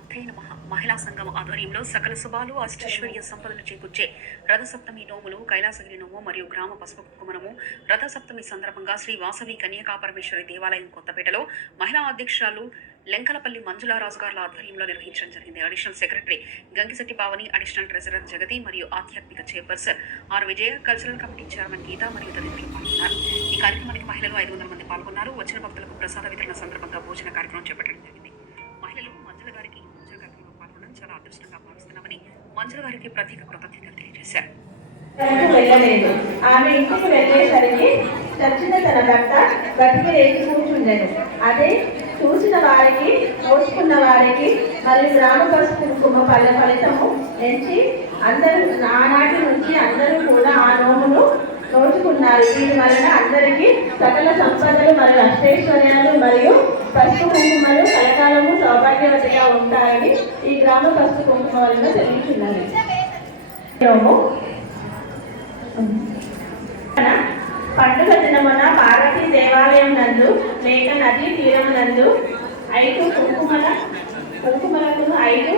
శ్రీమాత్రే నమః. మహిళా సంఘం ఆధ్వర్యంలో సకల శుభాలు అష్టైశ్వర్య సంపదలు చేకూర్చే రథసప్తమి నోములు, కైలాసగిరి నోము మరియు గ్రామ పసుపు కుంకుమనము రథసప్తమి సందర్భంగా శ్రీ వాసవి కన్యకాపరమేశ్వరి దేవాలయం కొత్తపేటలో మహిళా అధ్యక్షురాలు లెంకలపల్లి మంజులారాజు గారుల ఆధ్వర్యంలో నిర్వహించడం జరిగింది. Additional secretary Gangishetti Pavani, additional treasurer Jagathi మరియు ఆధ్యాత్మిక chairperson R Vijaya, cultural committee chairman Geetha మరియు తదితరులు పాల్గొన్నారు. ఈ కార్యక్రమానికి మహిళలు 500 మంది పాల్గొన్నారు. వచ్చిన భక్తులకు ప్రసాద వితరణ సందర్భంగా భోజన కార్యక్రమం చేపట్టడం జరిగింది. మహిళలు మంజుల గారికి పూజా కార్యక్రమంలో పాల్గొనడం చాలా అదృష్టంగా భావిస్తున్నామని మంజుల గారికి ప్రత్యేక కృతజ్ఞతలు తెలియజేశారు. ఆమె ఇంటికి వెళ్ళేసరికి చచ్చిన తన భర్త బతికి లేచి కూర్చుండెను. అదే చూసిన వారికి, ఓర్చుకున్న వారికి మరియు గ్రామ పసుపు కుంకుమ ఫలితము ఎంచి అందరూ ఆనాటి నుంచి అందరూ కూడా ఆ నోమును నోచుకున్నారు. దీని వలన అందరికీ సకల సంపదలు మరియు అష్టైశ్వర్యాలు మరియు పసుపు కుంకుమలు కలకాలము సౌభాగ్యవతిగా ఉంటాయని ఈ గ్రామ పసుపు కుంకుమ వలన తెలుస్తున్నది. పండుగ దినమున పార్వతీ దేవాలయం నందు లేక నదీ తీరం నందు 5 కుంకుమలకు 5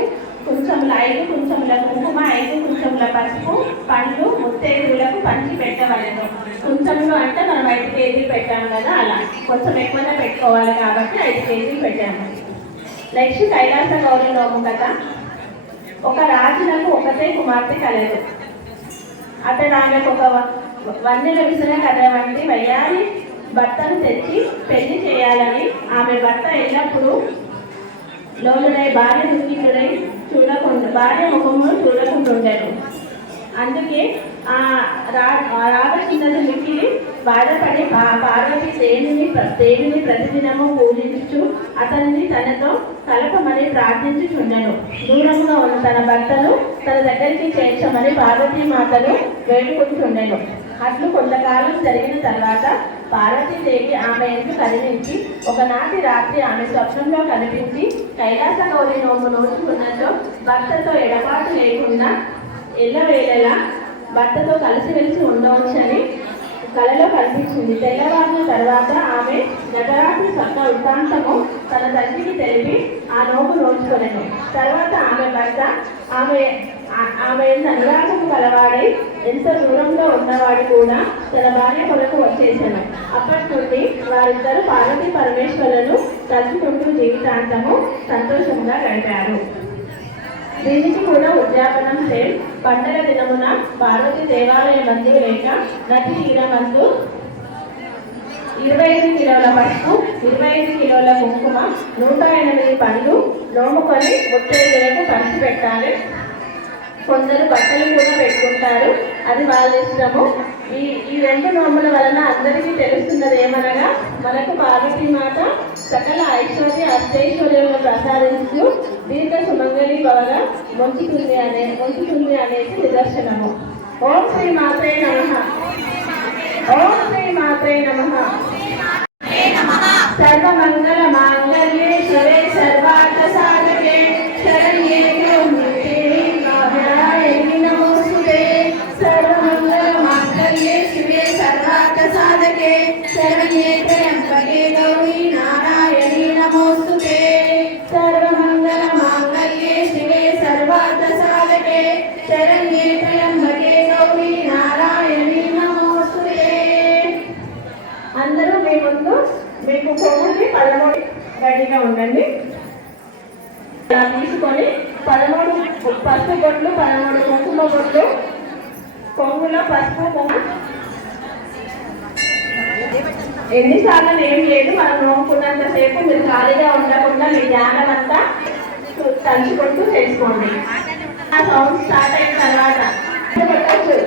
కుంచముల కుంకుమ, 5 కుంచముల పసుపు, పండ్లు ముత్తైదువులకు పంచి పెట్టవలెను. కుంచములు అంటే మనం 5 కేజీలు పెట్టాము కదా, అలా కొంచెం ఎక్కువగా పెట్టుకోవాలి కాబట్టి 5 కేజీలు పెట్టాము. నెక్స్ట్ కైలాస గౌరీ నోము కదా. ఒక రాజులకు ఒకటే కుమార్తె కలదు. అతడు ఆమెకు ఒక వన్నెల విసిన కథ వంటి వయ్యారి భర్తను తెచ్చి పెళ్లి చేయాలని ఆమె భర్త ఎల్లప్పుడూ లోనుడై భార్య దుఃఖితుడై భార్య ముఖము చూడకుంటుండెను. అందుకే ఆ రాగచిన్నది మిక్కిలి బాధపడి పార్వతి దేవుని ప్రతిదినము పూజించు అతన్ని తనతో కలపమని ప్రార్థించుచుండెను. దూరంగా ఉన్న తన భర్తను తన దగ్గరికి చేర్చమని పార్వతీమాతను వేడుకుంటుండెను. అట్లు కొంతకాలం జరిగిన తర్వాత పార్వతీదేవి ఆమె ఎందు కరుణించి ఒకనాటి రాత్రి ఆమె స్వప్నంలో కనిపించి కైలాస గౌరి నోము నోచుకున్నతో భర్తతో ఎడబాటు లేకుండా ఎల్లవేళలా భర్తతో కలిసిమెలిసి ఉండవచ్చని కలలో కనిపించింది. తెల్లవారిన తర్వాత ఆమె గతరాత్రి స్వప్న వృత్తాంతము తన తండ్రికి తెలిపి ఆ నోము నోచుకొనెను. తర్వాత ఆమె భర్త ఆమె అనురాగము కలవాడై ఎంత దూరంలో ఉన్నవాడు కూడా తన భార్య కొరకు వచ్చేసాను. అప్పటి నుండి వారిద్దరూ పార్వతీ పరమేశ్వరులను తలుచుకుంటూ జీవితాంతము సంతోషంగా గడిపారు. దీనికి కూడా ఉద్యాపనం సేల్ పండగ దినమున పార్వతీ దేవాలయ మందు లేక నది తీరమందు 25 కిలోల పసుపు, 25 కిలోల కుంకుమ, 108 పండ్లు నోముకొని ముత్తైదువులకు పంచి పెట్టాలి. కొందరు బట్టలు కూడా పెట్టుకుంటారు, అది వాళ్ళ ఇష్టము. ఈ 2 నోముల వలన అందరికీ తెలుస్తున్నది ఏమనగా మనకు పార్వతీమాత సకల అష్టైశ్వర్యములు ప్రసాదించు దీర్ఘ సుమంగళి భవగా మొంచుతుంది అనేది నిదర్శనము. ఓం శ్రీ మాత్రే నమః. ఓం శ్రీ మాత్రే నమః. సర్వమంగళ మాంగళ్యే శివే సర్వార్థ సాధకే శరణ్యే త్ర్యంబకే నారాయణి నమోస్తుతే. సర్వమంగళ మాంగళ్యే శివే సర్వార్థ సాధకే శరణ్యే త్ర్యంబకే గౌరీ నారాయణి నమోస్తుతే. సర్వమంగళ మాంగళ్యే శివే సర్వార్థ సాధకే శరణ్యే త్ర్యంబకే గౌరీ నారాయణి నమోస్తుతే. అందరూ మీ ముందు మీకు కొమ్ముకి 13 రెడీగా ఉండండి. తీసుకొని 13 పసుపు బొట్లు, 13 కుంకుమ బొట్లు, కొంగులో పసుపు కుంకుమ. ఎన్నిసార్లు ఏం లేదు, మనం నోముకున్నంతసేపు మీరు ఖాళీగా ఉండకుండా మీ ధ్యానం అంతా తలుచుకుంటూ చేసుకోండి. ఆ సౌండ్ స్టార్ట్ అయిన తర్వాత పెట్టచ్చు.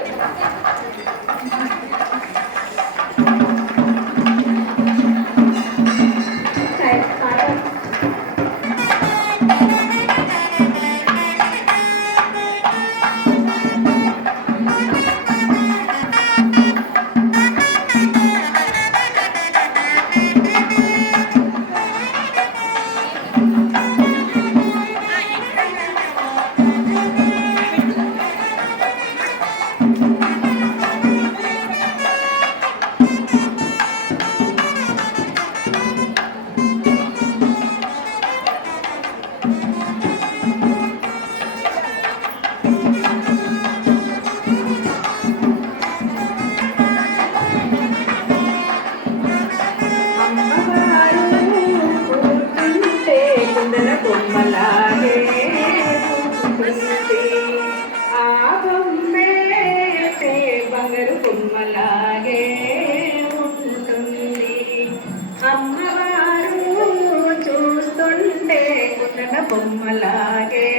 బొమ్మలాగే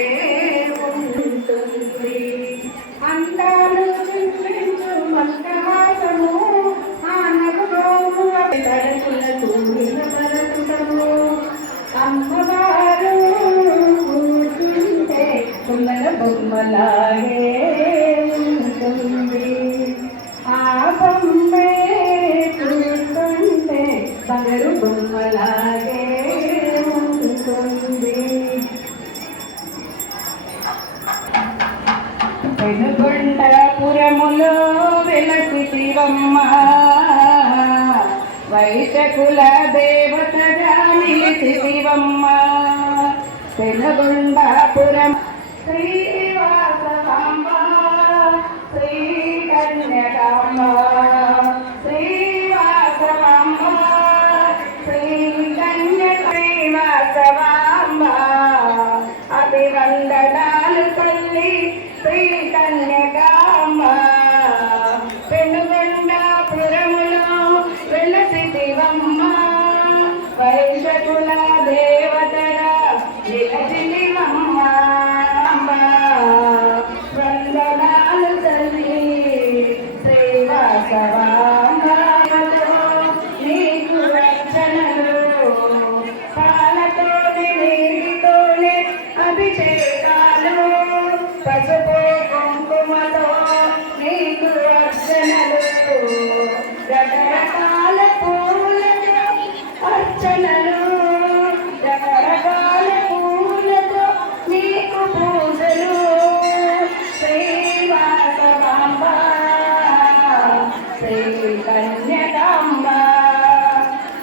ఉంటుంది. అందాలు చింతించు మందహాసము ఆ నగుమోము తడకులకు నిలబడకుటము. అమ్మవారు కూర్చుంటే కుందన బొమ్మలాగే ఉంటుంది. ఆ బొమ్మే చూస్తుంటే బంగారు బొమ్మలాగే ఉంటుంది. పెనుగొండపురములో వెలసితివమ్మ వైశకుల దేవతగా నిలిచితివమ్మ. పెనుగొండపురం శ్రీవాసవాంబ శ్రీ కన్యకాంబ శ్రీవాసవాంబ శ్రీ శ్రీవాసవాంబ అభివందనాలు తల్లి శ్రీ కన్యకాంబ. పెనుగొండపురములో వెలసితివమ్మ వైశకుల దేవతగా నిలిచితివమ్మ. వందనాలు తల్లి శ్రీవాసవాంబ. నీకు రచనలు పాలతోనే నీటితోనే అభిషేకాలు పసుపు కుంకుమతో నీకు అర్చనలు రకరకాల పూలతో అర్చనలు రకరకాల పూలతో నీకు పూజలు. శ్రీవాసవాంబ శ్రీ కన్యకాంబ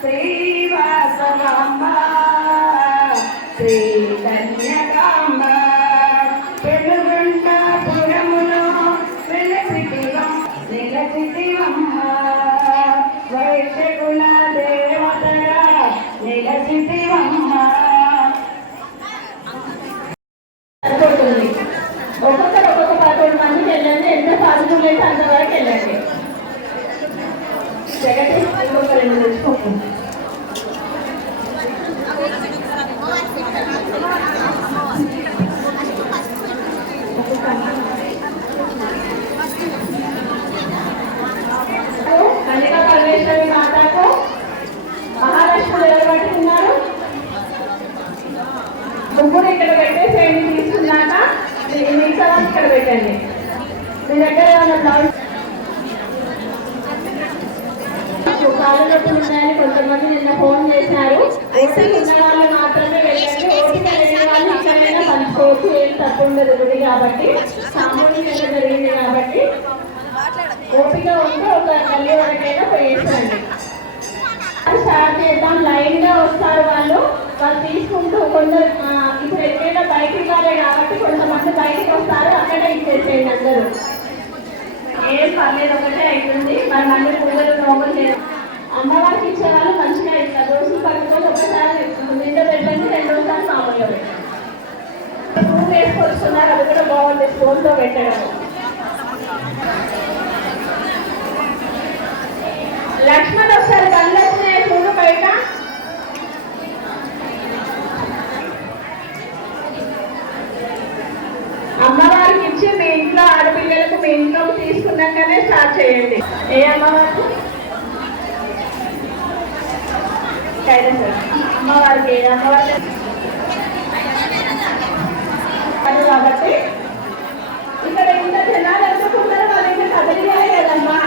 శ్రీవాసవాంబ శ్రీ కన్యకాంబ. పెనుగొండపురములో నిలచితివమ్మ వైశకుల దేవతగా నిలచితివమ్మ. సరిపోతుంది. ఒక్కొక్కరు ఒక్కొక్క 11 మందికి వెళ్ళండి. ఎంత సాధువులు అయితే అంతవరకు వెళ్ళండి. జగతి ఇంకొక 2 తెచ్చుకోకుండా కన్యకా పరమేశ్వరి మాతకు మహాలక్ష్మి ఎవరు పట్టుకున్నారు? ముగ్గురు ఇక్కడ పెట్టేసేయండి. తీసుకున్నాక మిగతా వాళ్ళు ఇక్కడ పెట్టండి. మీ దగ్గర ఏమైనా బ్లౌజ్ కాళ్ళు నొప్పులు ఉన్నాయని కొంతమంది నిన్న ఫోన్ చేశారు. ఉన్న వాళ్ళు మాత్రమే వెళ్ళండి. ఓపిక లేని వాళ్ళు ఇక్కడైనా పంచుకోవచ్చు. ఏం తప్పు ఉండదు గుడి కాబట్టి, సామూహికంగా జరిగింది కాబట్టి. ఓపిక ఉంటే ఒక గల్లీ వరకైనా పోయేసండి. స్టార్ట్ చేద్దాం. లైన్ గా వస్తారు వాళ్ళు తీసుకుంటూ. కొందరు ఇప్పుడు ఎక్కడైనా బయటికి ఇవ్వాలి కాబట్టి కొంతమంది బయటికి వస్తారు. అక్కడే ఇచ్చేసేయండి అందరూ. ఏం పర్లేదు, ఒకటే అవుతుంది. మరి మళ్ళీ పూజలు నోములు చేయాలి. అమ్మవారికి ఇచ్చేవాళ్ళు మంచిగా ఇట్లా దోశలు పట్టుకొని ఒకసారి నిండా పెట్టండి. 2 మామూలుగా పెట్టండి. పువ్వు వేసుకొస్తున్నారు, అది కూడా బాగుంది. స్టోన్తో పెట్టడం. లక్ష్మణ్ ఒకసారి బండ్లు వచ్చినాయి చూడు బయట. అమ్మవారికి ఇచ్చి మీ ఇంట్లో ఆడపిల్లలకు మీ ఇంట్లోకి తీసుకున్నాకనే స్టార్ట్ చేయండి. ఏ అమ్మవారికి? అమ్మవారికి కాబట్టి ఇక్కడ ఇంత జనాలు అనుకుంటున్నారు. వాళ్ళ ఇంట్లో కదలియాలి కదమ్మా.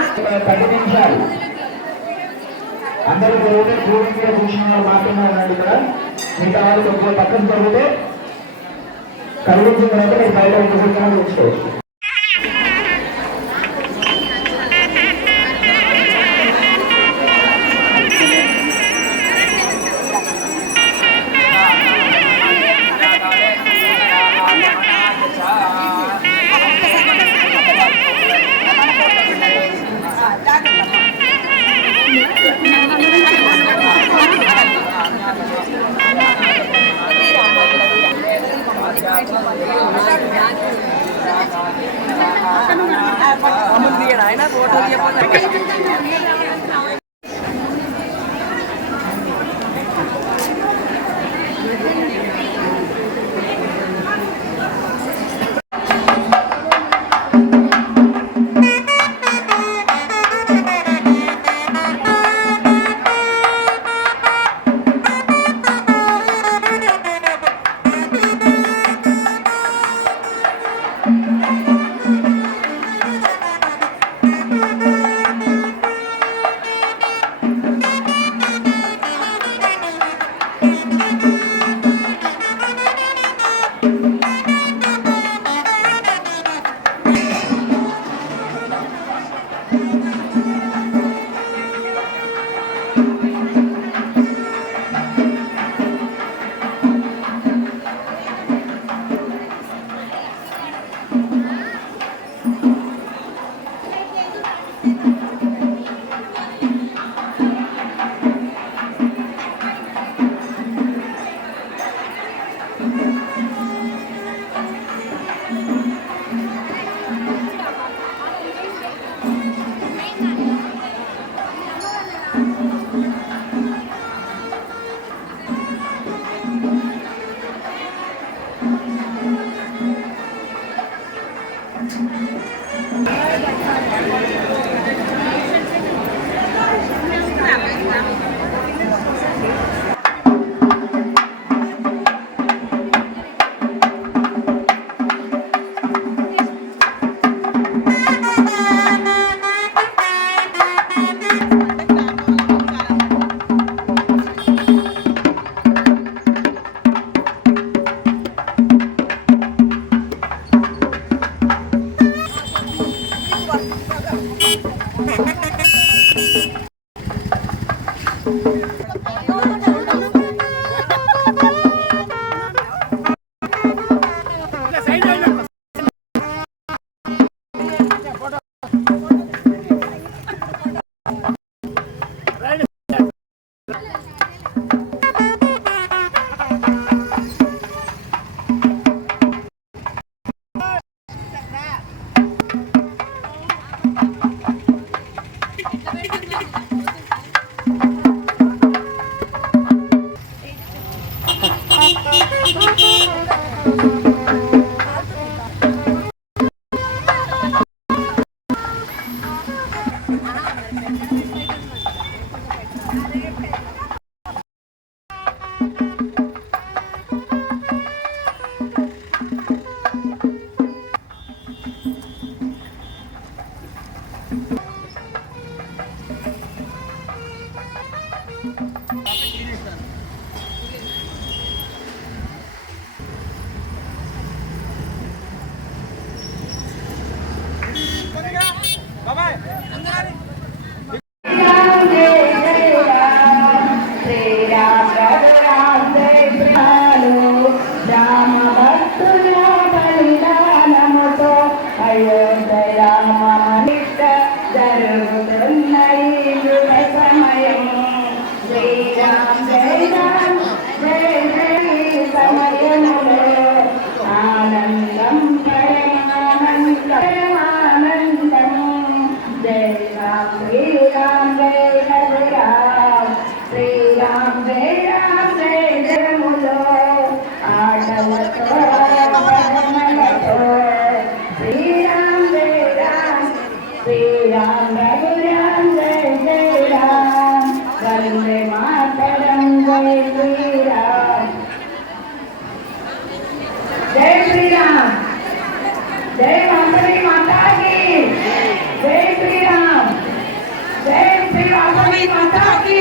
10 నిమిషాలు అందరూ చూసిన మాత్రమే ఉన్నాడు. ఇక్కడ మిగతా వాళ్ళు కొంచెం పక్కన జరిగితే కలిగించిన తర్వాత మీరు బయట ఇంకొక చూసుకోవచ్చు. శ్రీరామ్ జయ రామ్ శ్రీరామ్ రఘురామ్ జయ జయ రామ్ వందే మాతరం జయ శ్రీరామ్ జయ శ్రీరామ్ జయ వాసవి మాతా కీ జయ శ్రీరామ్ జయ శ్రీ వాసవి మాతా కీ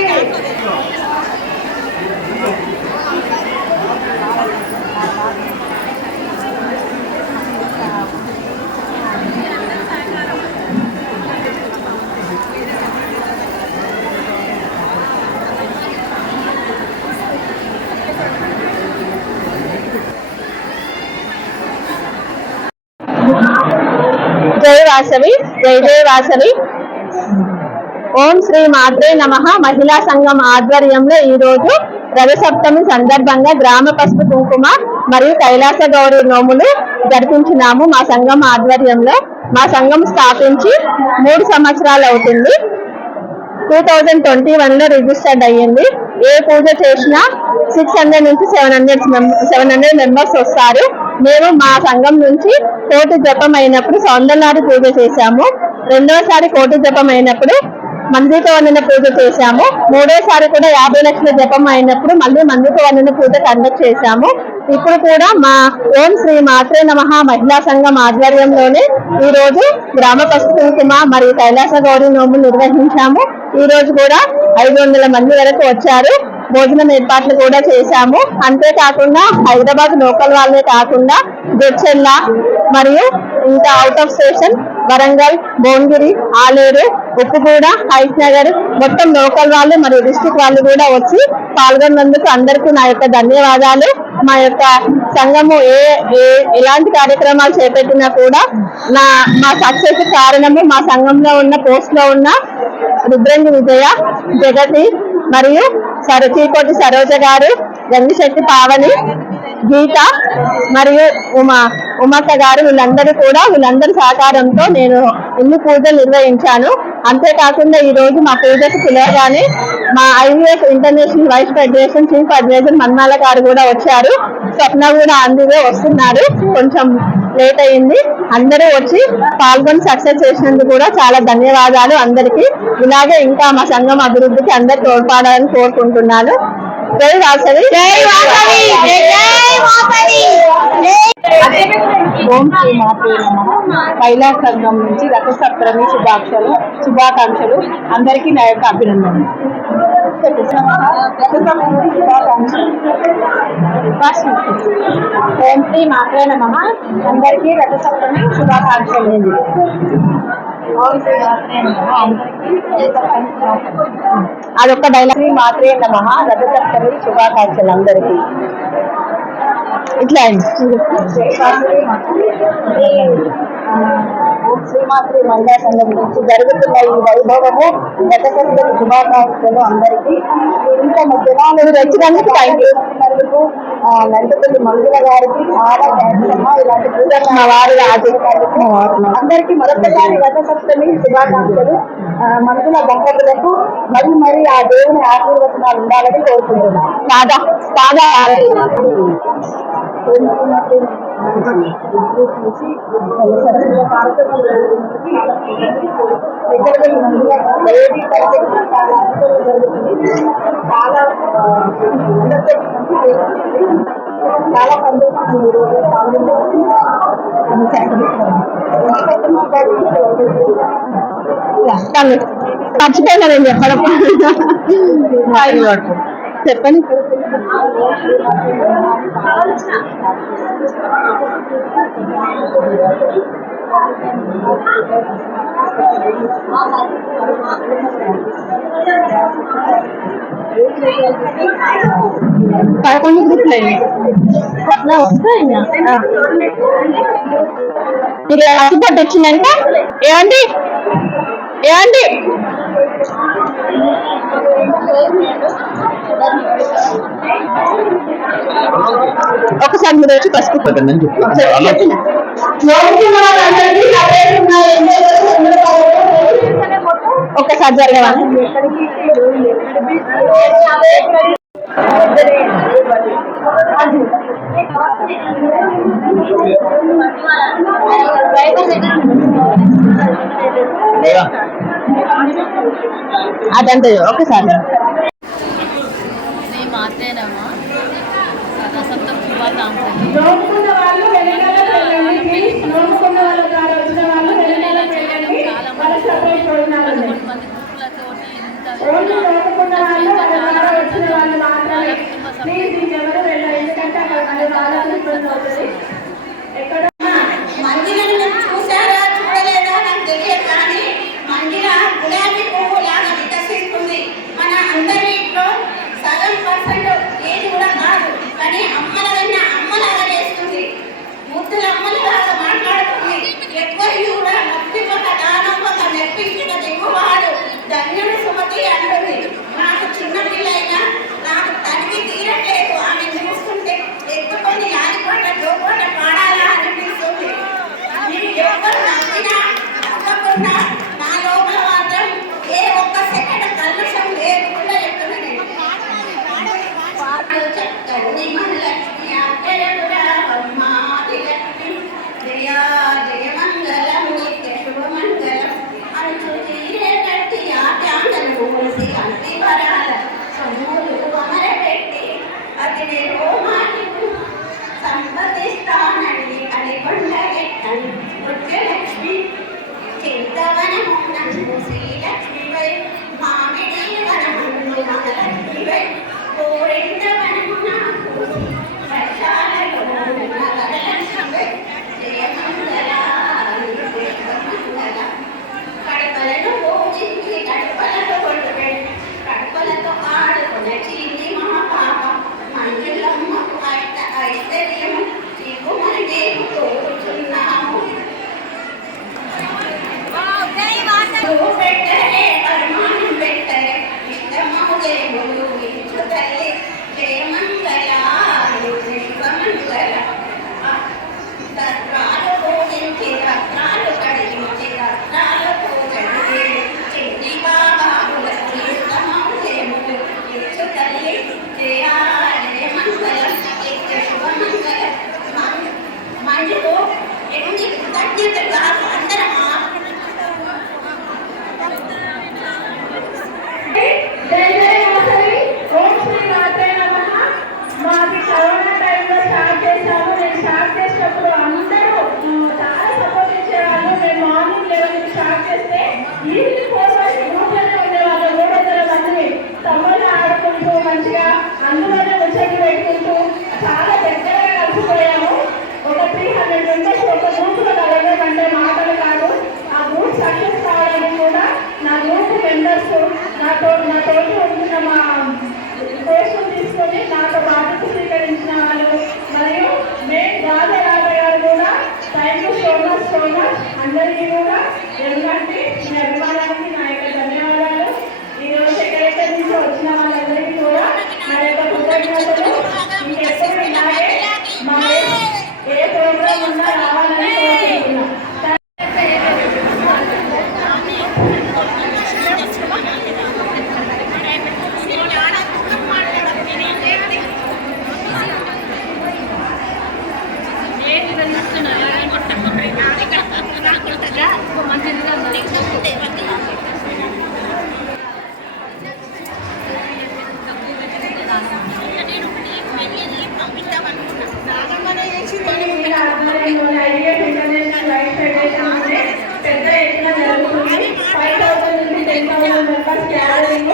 జై వాసవి జై జయ వాసవి. ఓం శ్రీ మాత్రే నమః. మహిళా సంఘం ఆధ్వర్యంలో ఈ రోజు రథసప్తమి సందర్భంగా గ్రామ పసుపు కుంకుమ మరియు కైలాస గౌరి నోములు జరిపించినాము. మా సంఘం ఆధ్వర్యంలో మా సంఘం స్థాపించి 3 సంవత్సరాలు అవుతుంది. 2021 లో రిజిస్టర్డ్ అయ్యింది. ఏ పూజ చేసినా 600 నుంచి 700 మెంబర్స్ వస్తారు. మేము మా సంఘం నుంచి కోటి జపం అయినప్పుడు సౌందర్యాది పూజ చేశాము. రెండోసారి కోటి జపం అయినప్పుడు మందితో వండిన పూజ చేశాము. మూడోసారి కూడా 50 లక్షల జపం అయినప్పుడు మళ్ళీ మందితో వండిన పూజ కండక్ట్ చేశాము. ఇప్పుడు కూడా మా ఓం శ్రీ మాత్రే నమః మహిళా సంఘం ఆధ్వర్యంలోనే ఈ రోజు గ్రామ పసుపు కుంకుమ మరియు కైలాస గౌరి నోములు నిర్వహించాము. ఈ రోజు కూడా 500 మంది వరకు వచ్చారు. భోజనం ఏర్పాట్లు కూడా చేశాము. అంతేకాకుండా హైదరాబాద్ లోకల్ వాళ్ళే కాకుండా జడ్చెల్ల మరియు ఇంకా out of station Warangal, Bhuvanagiri, Aleru, Uppuguda, Hayath Nagar మొత్తం లోకల్ వాళ్ళు మరియు డిస్ట్రిక్ట్ వాళ్ళు కూడా వచ్చి పాల్గొన్నందుకు అందరికీ నా యొక్క ధన్యవాదాలు. మా యొక్క సంఘము ఎలాంటి కార్యక్రమాలు చేపట్టినా కూడా మా సక్సెస్ కారణము మా సంఘంలో ఉన్న పోస్ట్ లో ఉన్న రుద్రంగి విజయ, జగతి మరియు చీకోటి సరోజ గారు, గంగిశెట్టి పావని, గీత మరియు ఉమక్క గారు వీళ్ళందరి సహకారంతో నేను ఇన్ని పూజలు నిర్వహించాను. అంతేకాకుండా ఈ రోజు మా పూజకు పిలవగానే మా IVF international vice federation chief adviser Manmala గారు కూడా వచ్చారు. స్వప్న కూడా అందులో వస్తున్నారు. కొంచెం లేట్ అయింది. అందరూ వచ్చి పాల్గొని సక్సెస్ చేసినందుకు కూడా చాలా ధన్యవాదాలు అందరికీ. ఇలాగే ఇంకా మా సంఘం అభివృద్ధికి అందరు తోడ్పడాలని కోరుకుంటున్నాను. జై వాసవి జై వాసవి జై వాసవి. ఓం శ్రీ మాత్రే నమః. కైలాస సంఘం నుంచి రథసప్తమి శుభాకాంక్షలు అందరికీ నా యొక్క అభినందనలు. ఓం శ్రీ మాత్రే నమః. అందరికీ రథసప్తమి శుభాకాంక్షలు. అదొక్క డైలాగ్. శ్రీ మాత్రే నమః రథసప్తమి శుభాకాంక్షలు అందరికీ. ఇట్లా శ్రీమాత్రి మహిళా సంఘం నుంచి జరుగుతున్న ఈ వైభవము రథసప్తమి శుభాకాంక్షలు అందరికీ. ఇంత మధ్యలో మీరు వచ్చినందుకు థ్యాంక్ యూ. నందపల్లి మంజుల గారికి చాలా థ్యాంక్స్ అమ్మా. ఇలాంటి పూజలు మా వారు అందరికీ మరొకసారి రథసప్తమి శుభాకాంక్షలు. మంజుల దంపతులకు మరి ఆ దేవుని ఆశీర్వచనాలు ఉండాలని కోరుకుంటున్నాను. కాదా చాలా సంతోషం. మర్చిపోయినా నేను చెప్పడం. చెప్పండి. పదకొండు గ్రూపులు వస్తాయి. మీరు రాసిపోటు వచ్చిందంట. ఏమండి ఒకసారి మీరు వచ్చి ఫస్ట్ ఒకసారి జరగవాలి. అదంతే ఒకసారి శ్రీ మాత్రేనమ్మా రథసప్తమి శుభాకాంక్షలు. నోముకున్న వాళ్ళు వెనకాల వెళ్ళండి ప్లీజ్. నోముకున్న వాళ్ళ ద్వారా వచ్చిన వాళ్ళు వెనకాల వెళ్ళండి. వాళ్ళ సపోర్ట్ చూడాలండి. మంది గుంపులతోటి ఇంత ఓన్లీ నోముకున్న వాళ్ళు వాళ్ళ ద్వారా వచ్చిన వాళ్ళు మాత్రమే ప్లీజ్. ఇంకెవరు వెళ్ళాలి, ఎందుకంటే అక్కడ మళ్ళీ వాళ్ళకి ఇబ్బంది అవుతుంది. ఎక్కడ మందిరం చూసారా చూడలేదా నాకు తెలియదు, కానీ మందిర గులాబీ పువ్వు లాగా వికసిస్తుంది. మన అందరి ఇంట్లో సగం పర్సెంట్ ఏది కూడా కాదు, కానీ అమ్మల కన్నా అమ్మలాగా చేస్తుంది. ముద్దుల అమ్మలాగా మాట్లాడుతుంది. ఎక్కువ కూడా నొప్పిపోక దానొక్క మెప్పించిన దిగువాడు ధన్యుడు సుమతి అంటుంది. నాకు చిన్న పిల్లైనా నాకు తనివి తీరట్లేదు. ఆమె చూస్తుంటే ఎక్కుకొని లాలిపాట జోపాట పాడాలా అనిపిస్తుంది. మీరు ఎవరు నవ్వినా నవ్వకుండా నా లోపల మాత్రం ఏ ఒక్క సెకండ్ కల్మషం లేకుండా చెప్తున్నా నేను. చక్కని మహాలక్ష్మి అమ్మది లక్ష్మి జయ జయ మంగళం నిత్య శుభమంగళం అంచు తీరే కట్టి ఆట్యాంగలు మూసి అంటి వరాల సొమ్ములు అమరపెట్టి అతి హోమాని సంపతిస్తానని కడికొండ ఎట్టని ముఖ్యలక్ష్మి చింతవనమునందు శ్రీలక్ష్మివై మామిడి వనముందు మహాలక్ష్మివై కోరింద వనమున వర్షాలలో వరలక్ష్మివై జయమంగళ జయమంగళ కడపలను భోగించి కడపలతో కొట్టుపెట్టి కడపలతో ఆడుకున్న చీని మహాపాప మంజులమ్మకు ఐశ్వర్యము చిక్కుమని మేము కోరుచున్నాము. పెట్టరే పరమాణం పెట్టరే ఇష్టమవు దేవుడు ఇచ్చు తల్లి జయమంగళ శివమంగళ రత్నాలు పూజించి రత్నాలు కడిగించి రత్నాలు పూజండి చిన్ని బాబాబులకు ఇష్టమవు దేవుడు ఇచ్చు తల్లి జయ జయమంగళం నిత్య శుభమంగళం. మంజులు ఎన్ని కృతజ్ఞత కాదు అందరం జై జై వాసవి. ఓం శ్రీ మాత్రే నమః. మాది కరోనా టైంలో స్టార్ట్ చేశాము. నేను స్టార్ట్ చేసినప్పుడు అందరూ చాలా సపోర్ట్ ఇచ్చేవాళ్ళు. మేము మార్నింగ్ 11 స్టార్ట్ చేస్తే ఈవినింగ్ 4 వరకు గ్రూప్లోనే ఉండేవాళ్ళు. 300 మంది తమ్ముళ్ళు ఆడుకుంటూ మంచిగా అందులోనే ముచ్చట్లు పెట్టుకుంటూ చాలా దగ్గరగా కలిసిపోయాము. ఒక 300 మెంబర్స్ ఒక గ్రూప్లో కలగమంటే మాటలు కాదు. ఆ గ్రూప్ సక్సెస్ కావడానికి కూడా నా గ్రూప్ మెంబర్స్ నాతోటి ఉంటున్న మా కోర్సును తీసుకొని నాతో బాధ్యత స్వీకరించిన వాళ్ళు మరియు మెయిన్ రాజరాజ గారు కూడా థ్యాంక్ యూ సో మచ్ అందరికీ కూడా. ఎందుకంటే మీ అభిమానానికి నా యొక్క ధన్యవాదాలు. ఈరోజు ఎక్కడెక్కడి నుంచి వచ్చిన వాళ్ళందరికీ కూడా నా యొక్క కృతజ్ఞతలు. ఇంకెప్పుడు ఇలాగే మా ఏ ప్రోగ్రామ్ ఉన్నా రావాలని కోరుకుంటున్నాం. ఇంటర్నేషనల్ లైఫ్ ఫెడరేషన్ పెద్ద ఎత్తున జరుగుతుంది. 5,000 నుంచి 10,000 మెంబర్స్ గ్యాదరింగ్